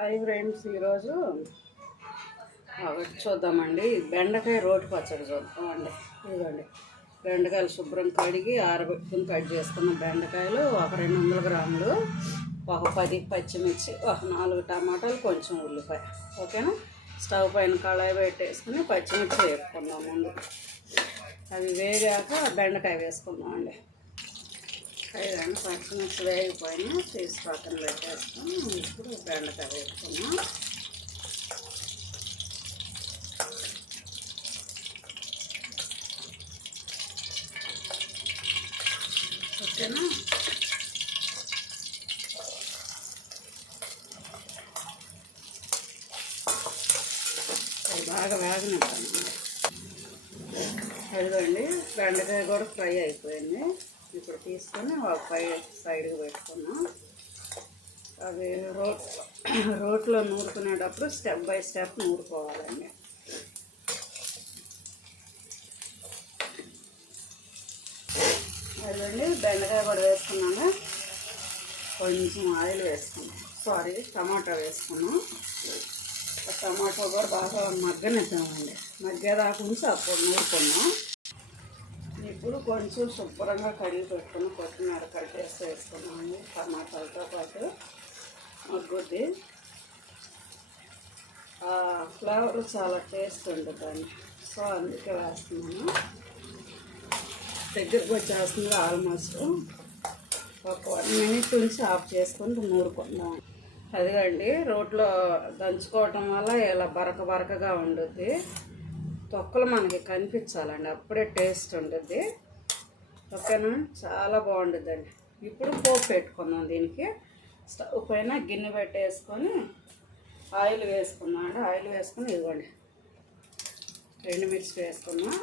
Hi friends, ఈరోజు చూద్దామండి. బెండకాయ రోటి పచ్చడి చూద్దామండి. ఇదిగోండి, బెండకాయలు శుభ్రం కడిగి ఆరబెట్టుకుని కట్ చేసుకున్న బెండకాయలు ఒక 200 గ్రాములు, ఒక 10 పచ్చిమిర్చి, ఒక 4 టమాటాలు, కొంచెం ఉల్లిపాయ. ఓకేనా? స్టవ్ పైన కళాయి పెట్టేసుకుని పచ్చిమిర్చి వేసుకుందాం. ముందు అవి వేగాక బెండకాయ వేసుకుందామండి. అయ్యాను పచ్చిమిర్చి వేగిపోయినా తీసి పక్కన పెట్టేస్తాం. ఇప్పుడు బెండకాయ వేసుకున్నాం. ఓకేనా? అది బాగా వేగనివ్వండి. అదిగోండి, బెండకాయ కూడా ఫ్రై అయిపోయింది. ఇప్పుడు తీసుకొని ఒక సైడ్కి పెట్టుకున్నాం. అవి రోట్లో నూరుకునేటప్పుడు స్టెప్ బై స్టెప్ నూరుకోవాలండి. అదండి, బెండకాయ కూడా వేసుకున్నాను. కొంచెం ఆయిల్ వేసుకున్నాం, టమాటా వేసుకున్నాం. టమాటా కూడా బాగా మగ్గనిద్దామండి. మగ్గేదాకా ఉంచి అప్పుడు నూరుకున్నాం. ఇప్పుడు కొంచెం శుభ్రంగా కడిగి పెట్టుకుని కొత్తిమీర కట్ చేసి వేసుకున్నామండి. టమాటాలతో పాటు మగ్గుద్ది. ఫ్లేవర్ చాలా టేస్ట్ ఉంటుందండి. సో అందుకే వేస్తున్నాను. దగ్గరకు వచ్చేస్తుంది. ఆల్మోస్ట్ ఒక 1 మినిట్ నుంచి ఆఫ్ చేసుకొని నూరుకుందాం. అదిగండి, రోట్లో దంచుకోవటం వల్ల ఇలా బరకగా ఉంటుంది. తొక్కలు మనకి కనిపించాలండి, అప్పుడే టేస్ట్ ఉంటుంది. ఓకేనా? చాలా బాగుంటుందండి. ఇప్పుడు పోపు పెట్టుకుందాం. దీనికి స్టవ్ పైన గిన్నె పెట్టేసుకొని ఆయిల్ వేసుకున్నాం అండి. ఆయిల్ వేసుకొని ఇదిగోండి, 2 మిర్చి వేసుకున్నాం.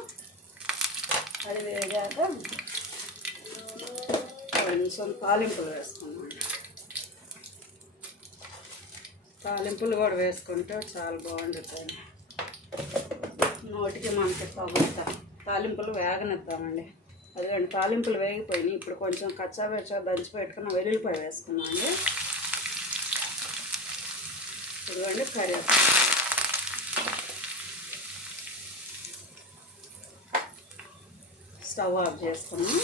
అది వేగాక కొంచెం తాలింపులు వేసుకున్నాం. తాలింపులు కూడా వేసుకుంటే చాలా బాగుంటుంది. నోటికి మనకి తగులుతా. తాలింపులు వేగనిద్దామండి. అదిగండి, తాలింపులు వేగిపోయినాయి. ఇప్పుడు కొంచెం కచ్చాబెచ్చా దంచి పెట్టుకున్న వెల్లుల్లిపాయ వేసుకున్నామండి. ఇదిగోండి, కరివేపాకు. స్టవ్ ఆఫ్ చేసుకున్నాం.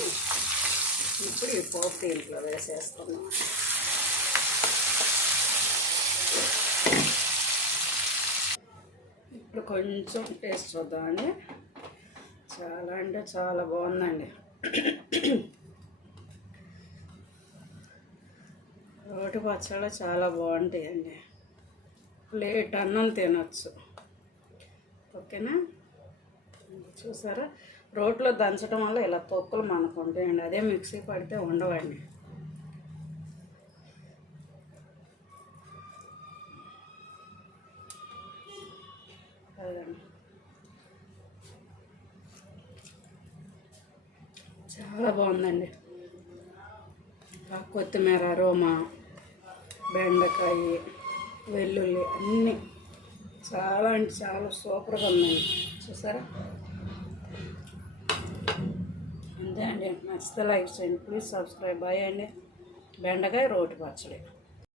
ఇప్పుడు ఈ పోపు దీంట్లో వేసేసుకున్నాం. ఇప్పుడు కొంచెం టేస్ట్ చూద్దామండి. చాలా అంటే చాలా బాగుందండి. రోటి పచ్చళ్ళు చాలా బాగుంటాయండి. ప్లేట్ అన్నం తినచ్చు. ఓకేనా? చూసారా? రోట్లో దంచడం వల్ల ఇలా తొక్కులు మనకు ఉంటాయండి. అదే మిక్సీ పడితే ఉండవండి. అదండి, చాలా బాగుందండి. కొత్తిమీర, రోమా, బెండకాయ, వెల్లుల్లి అన్నీ చాలా అంటే చాలా సూపర్గా ఉందండి. చూసారా? అంతే అండి. నచ్చితే లైక్ చేయండి. Please subscribe. బాయ్ అండి. బెండకాయ రోటి పచ్చడి.